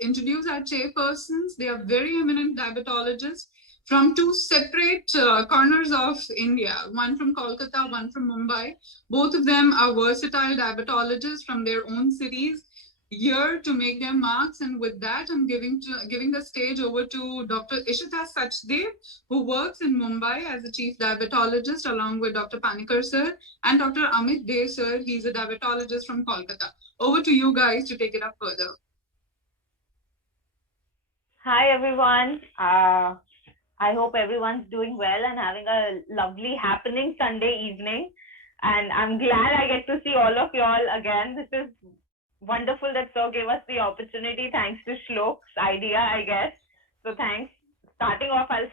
introduce our chairpersons. They are very eminent diabetologists from two separate corners of India, one from Kolkata, one from Mumbai. Both of them are versatile diabetologists from their own cities here to make their marks. And with that, I'm giving the stage over to Dr. Ishita Sachdev, who works in Mumbai as a chief diabetologist, along with Dr. Panikar sir and Dr. Amit Dey sir. He's a diabetologist from Kolkata. Over to you guys to take it up further. Hi everyone. I hope everyone's doing well and having a lovely happening Sunday evening. And I'm glad I get to see all of y'all again. This is wonderful that Sir gave us the opportunity, thanks to Shlok's idea, I guess. So thanks. Starting off, I'll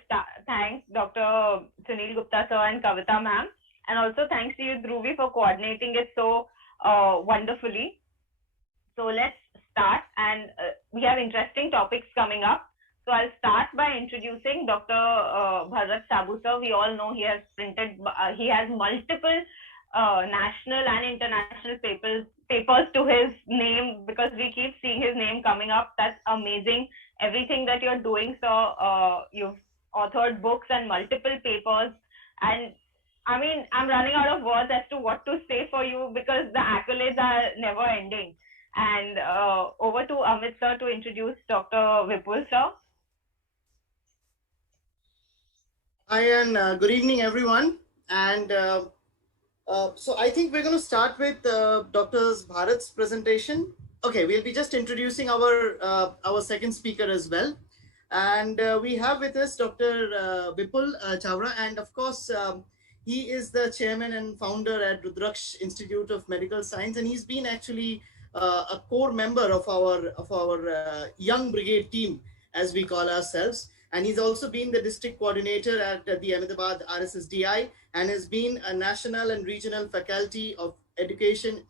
thank Dr. Sunil Gupta sir and Kavita ma'am. And also thanks to you, Dhruvi, for coordinating it so wonderfully. So let's start. And we have interesting topics coming up. So I'll start by introducing Dr. Bharat Saboo sir. We all know he has multiple national and international papers to his name, because we keep seeing his name coming up. That's amazing. Everything that you're doing, sir, you've authored books and multiple papers. And I mean, I'm running out of words as to what to say for you, because the accolades are never ending. And over to Amit sir to introduce Dr. Vipul sir. Hi, and good evening, everyone. And so I think we're going to start with Dr. Bharat's presentation. Okay, we'll be just introducing our second speaker as well. And we have with us Dr. Vipul Chawra, and of course, he is the chairman and founder at Rudraksh Institute of Medical Science, and he's been actually a core member of our young brigade team, as we call ourselves. And he's also been the district coordinator at the Ahmedabad RSSDI, and has been a national and regional faculty of education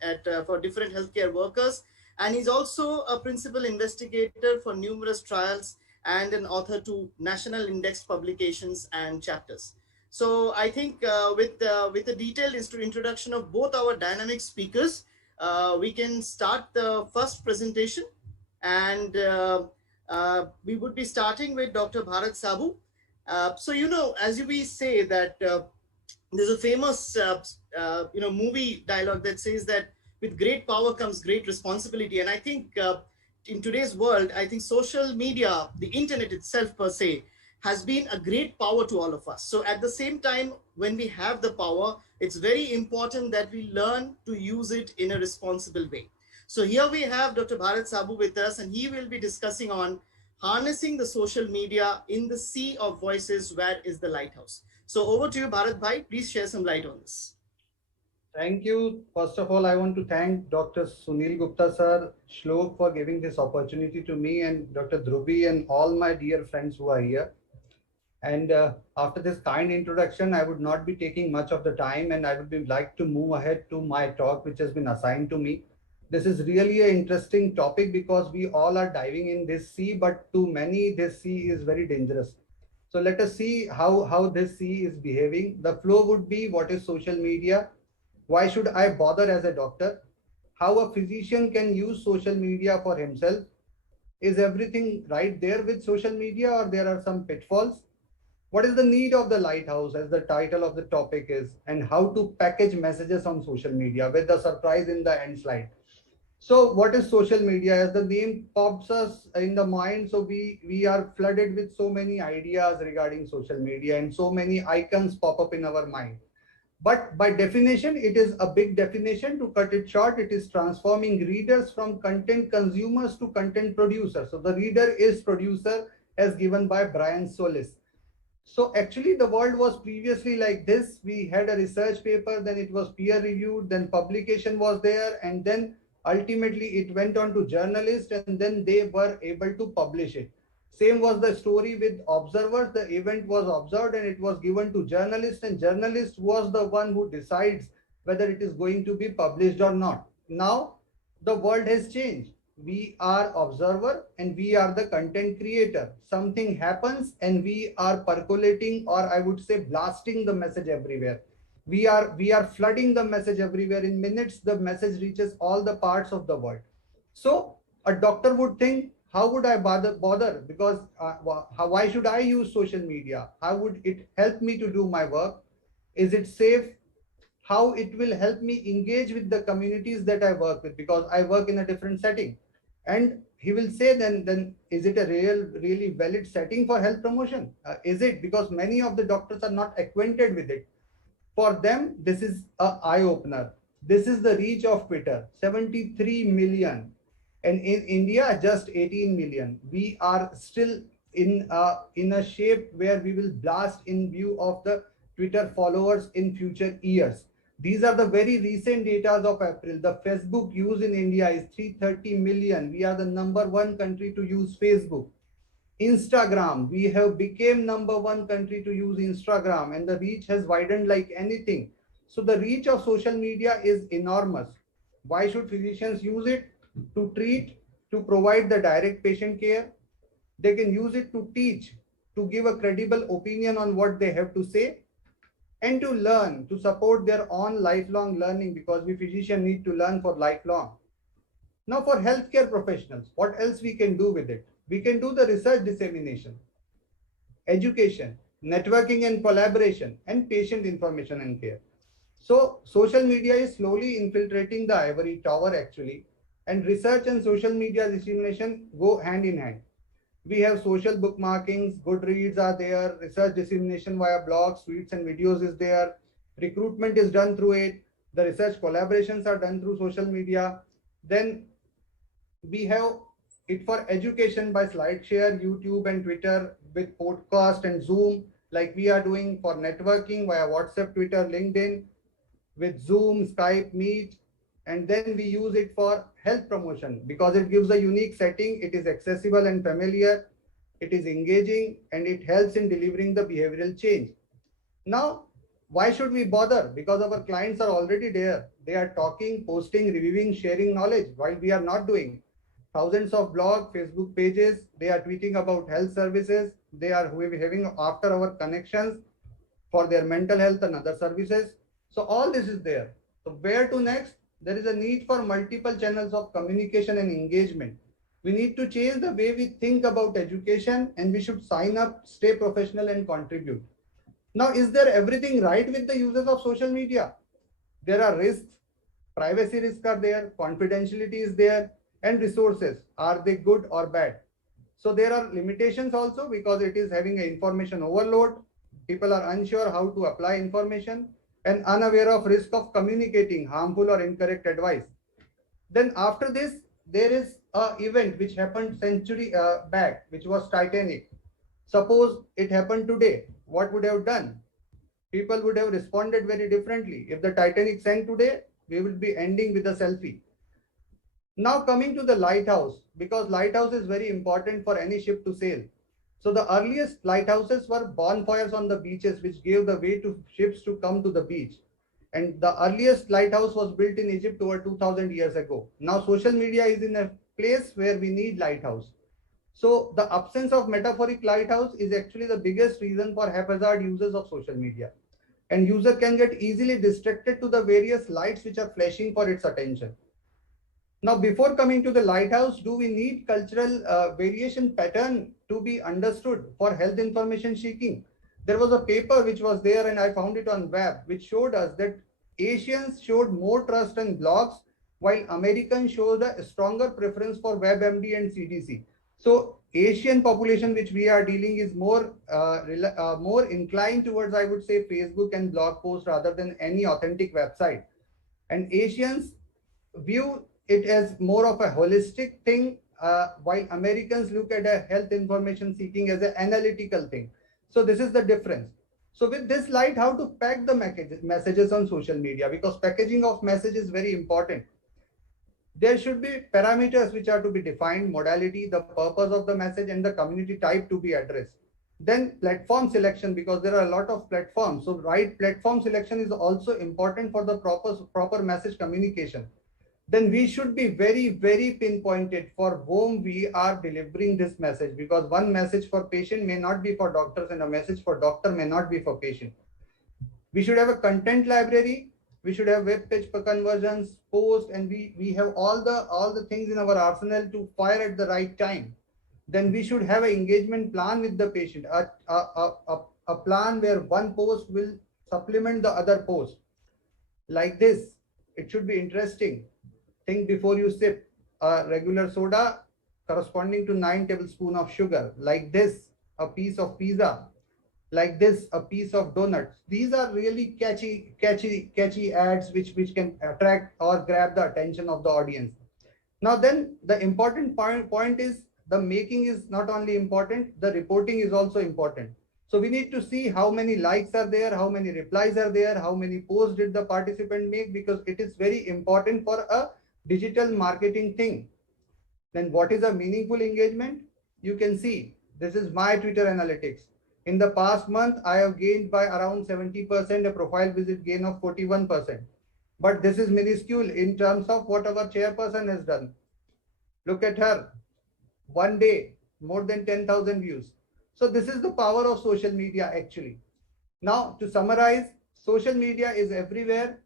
for different healthcare workers. And he's also a principal investigator for numerous trials and an author to national index publications and chapters. So I think with the detailed introduction of both our dynamic speakers, we can start the first presentation. And we would be starting with Dr. Bharat Saboo. So, as we say that there's a famous, movie dialogue that says that with great power comes great responsibility. And I think in today's world, I think social media, the internet itself per se, has been a great power to all of us. So at the same time, when we have the power, it's very important that we learn to use it in a responsible way. So here we have Dr. Bharat Saboo with us, and he will be discussing on harnessing the social media in the sea of voices. Where is the lighthouse? So over to you, Bharat Bhai. Please share some light on this. Thank you. First of all, I want to thank Dr. Sunil Gupta sir, Shlok, for giving this opportunity to me, and Dr. Dhruvi and all my dear friends who are here. And after this kind introduction, I would not be taking much of the time, and I would like to move ahead to my talk, which has been assigned to me. This is really an interesting topic because we all are diving in this sea, but to many, this sea is very dangerous. So let us see how this sea is behaving. The flow would be, what is social media? Why should I bother as a doctor? How a physician can use social media for himself? Is everything right there with social media, or there are some pitfalls? What is the need of the lighthouse, as the title of the topic is, and how to package messages on social media, with the surprise in the end slide. So what is social media? As the name pops us in the mind, so we are flooded with so many ideas regarding social media, and so many icons pop up in our mind. But by definition, it is a big definition. To cut it short, it is transforming readers from content consumers to content producers. So the reader is producer, as given by Brian Solis. So actually the world was previously like this. We had a research paper, then it was peer reviewed, then publication was there, and then ultimately it went on to journalists, and then they were able to publish it. Same was the story with observers. The event was observed and it was given to journalists, and journalist was the one who decides whether it is going to be published or not. Now the world has changed. We are observer and we are the content creator. Something happens and we are percolating, or I would say blasting the message everywhere. We are flooding the message everywhere. In minutes, the message reaches all the parts of the world. So a doctor would think how would I bother? Because why should I use social media? How would it help me to do my work? Is it safe? How it will help me engage with the communities that I work with, because I work in a different setting. And he will say, then is it a really valid setting for health promotion? Is it? Because many of the doctors are not acquainted with it. For them, this is a eye opener. This is the reach of Twitter, 73 million, and in India just 18 million. We are still in a shape where we will blast in view of the Twitter followers in future years. These are the very recent data of April. The Facebook use in India is 330 million. We are the #1 country to use Facebook. Instagram, we have became #1 country to use Instagram, and the reach has widened like anything. So the reach of social media is enormous. Why should physicians use it? To treat, to provide the direct patient care. They can use it to teach, to give a credible opinion on what they have to say, and to learn, to support their own lifelong learning, because we physicians need to learn for lifelong. Now for healthcare professionals, what else we can do with it? We can do the research dissemination, education, networking and collaboration, and patient information and care. So social media is slowly infiltrating the ivory tower actually, and research and social media dissemination go hand in hand. We have social bookmarkings, good reads are there, research dissemination via blogs, tweets and videos is there, recruitment is done through it, the research collaborations are done through social media. Then we have it for education by SlideShare, YouTube and Twitter, with podcast and Zoom, like we are doing for networking via WhatsApp, Twitter, LinkedIn, with Zoom, Skype, Meet. And then we use it for health promotion because it gives a unique setting, it is accessible and familiar, it is engaging, and it helps in delivering the behavioral change. Now, why should we bother? Because our clients are already there. They are talking, posting, reviewing, sharing knowledge while we are not doing. Thousands of blog, Facebook pages, they are tweeting about health services. They are having after our connections for their mental health and other services. So all this is there. So where to next? There is a need for multiple channels of communication and engagement. We need to change the way we think about education, and we should sign up, stay professional and contribute. Now, is there everything right with the users of social media? There are risks, privacy risks are there, confidentiality is there, and resources. Are they good or bad? So there are limitations also because it is having an information overload. People are unsure how to apply information and unaware of risk of communicating harmful or incorrect advice. Then after this, there is a event which happened century back, which was Titanic. Suppose it happened today, what would have done? People would have responded very differently. If the Titanic sank today, we will be ending with a selfie. Now coming to the lighthouse, because lighthouse is very important for any ship to sail. So the earliest lighthouses were bonfires on the beaches, which gave the way to ships to come to the beach. And the earliest lighthouse was built in Egypt over 2000 years ago. Now social media is in a place where we need lighthouse. So the absence of metaphoric lighthouse is actually the biggest reason for haphazard uses of social media. And user can get easily distracted to the various lights which are flashing for its attention. Now, before coming to the lighthouse, do we need cultural variation pattern to be understood for health information seeking? There was a paper which was there and I found it on web, which showed us that Asians showed more trust in blogs while Americans showed a stronger preference for WebMD and CDC. So Asian population which we are dealing is more inclined towards, I would say, Facebook and blog posts rather than any authentic website. And Asians view it as more of a holistic thing, while Americans look at a health information seeking as an analytical thing. So this is the difference. So with this light, how to pack the messages on social media, because packaging of message is very important. There should be parameters which are to be defined, modality, the purpose of the message, and the community type to be addressed. Then platform selection, because there are a lot of platforms. So right platform selection is also important for the proper message communication. Then we should be very, very pinpointed for whom we are delivering this message, because one message for patient may not be for doctors and a message for doctor may not be for patient. We should have a content library. We should have web page conversions, post, and we have all the things in our arsenal to fire at the right time. then we should have an engagement plan with the patient, a plan where one post will supplement the other post. Like this, it should be interesting. Think before you sip a regular soda corresponding to 9 tablespoons of sugar. Like this, a piece of pizza. Like this, a piece of donuts. These are really catchy ads which can attract or grab the attention of the audience. Now then, the important point is the making is not only important, the reporting is also important. So we need to see how many likes are there, how many replies are there, how many posts did the participant make, because it is very important for a digital marketing thing. Then what is a meaningful engagement? You can see, this is my Twitter analytics. In the past month, I have gained by around 70%, a profile visit gain of 41%. But this is minuscule in terms of what our chairperson has done. Look at her. One day, more than 10,000 views. So this is the power of social media actually. Now to summarize, social media is everywhere,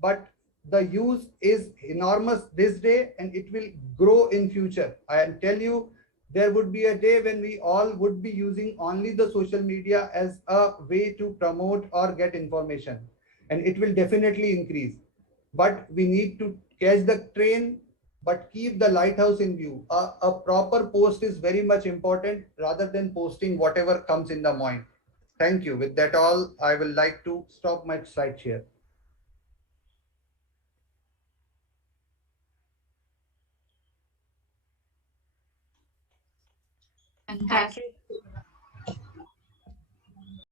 but the use is enormous this day and it will grow in future. I tell you, there would be a day when we all would be using only the social media as a way to promote or get information, and it will definitely increase. But we need to catch the train, but keep the lighthouse in view. A proper post is very much important rather than posting whatever comes in the mind. Thank you. With that all, I will like to stop my slide share. Thank you